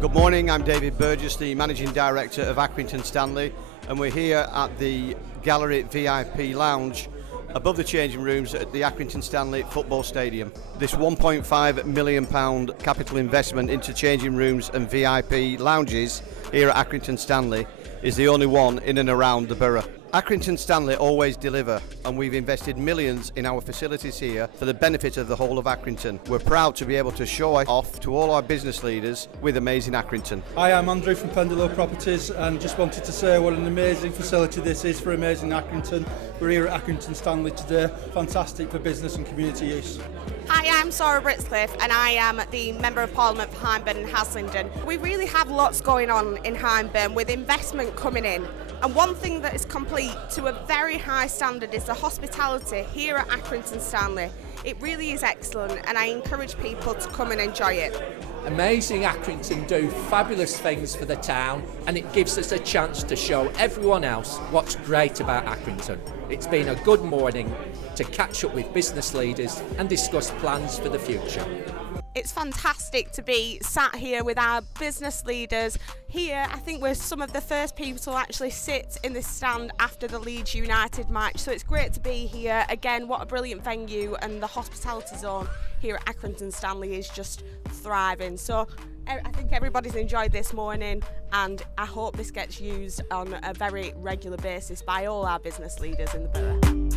Good morning, I'm David Burgess, the Managing Director of Accrington Stanley, and we're here at the Gallery VIP Lounge above the changing rooms at the Accrington Stanley Football Stadium. This £1.5 million capital investment into changing rooms and VIP lounges here at Accrington Stanley is the only one in and around the borough. Accrington Stanley always deliver, and we've invested millions in our facilities here for the benefit of the whole of Accrington. We're proud to be able to show it off to all our business leaders with Amazing Accrington. Hi, I'm Andrew from Pendelow Properties, and just wanted to say what an amazing facility this is for Amazing Accrington. We're here at Accrington Stanley today, fantastic for business and community use. Hi, I'm Sarah Britscliffe and I am the Member of Parliament for Hyndburn and Haslingden. We really have lots going on in Hyndburn with investment coming in, and one thing that is complete to a very high standard is the hospitality here at Accrington Stanley. It really is excellent and I encourage people to come and enjoy it. Amazing Accrington do fabulous things for the town, and it gives us a chance to show everyone else what's great about Accrington. It's been a good morning to catch up with business leaders and discuss plans for the future. It's fantastic to be sat here with our business leaders. Here, I think we're some of the first people to actually sit in this stand after the Leeds United match, so it's great to be here. Again, what a brilliant venue, and the hospitality zone here at Accrington Stanley is just thriving. So I think everybody's enjoyed this morning, and I hope this gets used on a very regular basis by all our business leaders in the borough.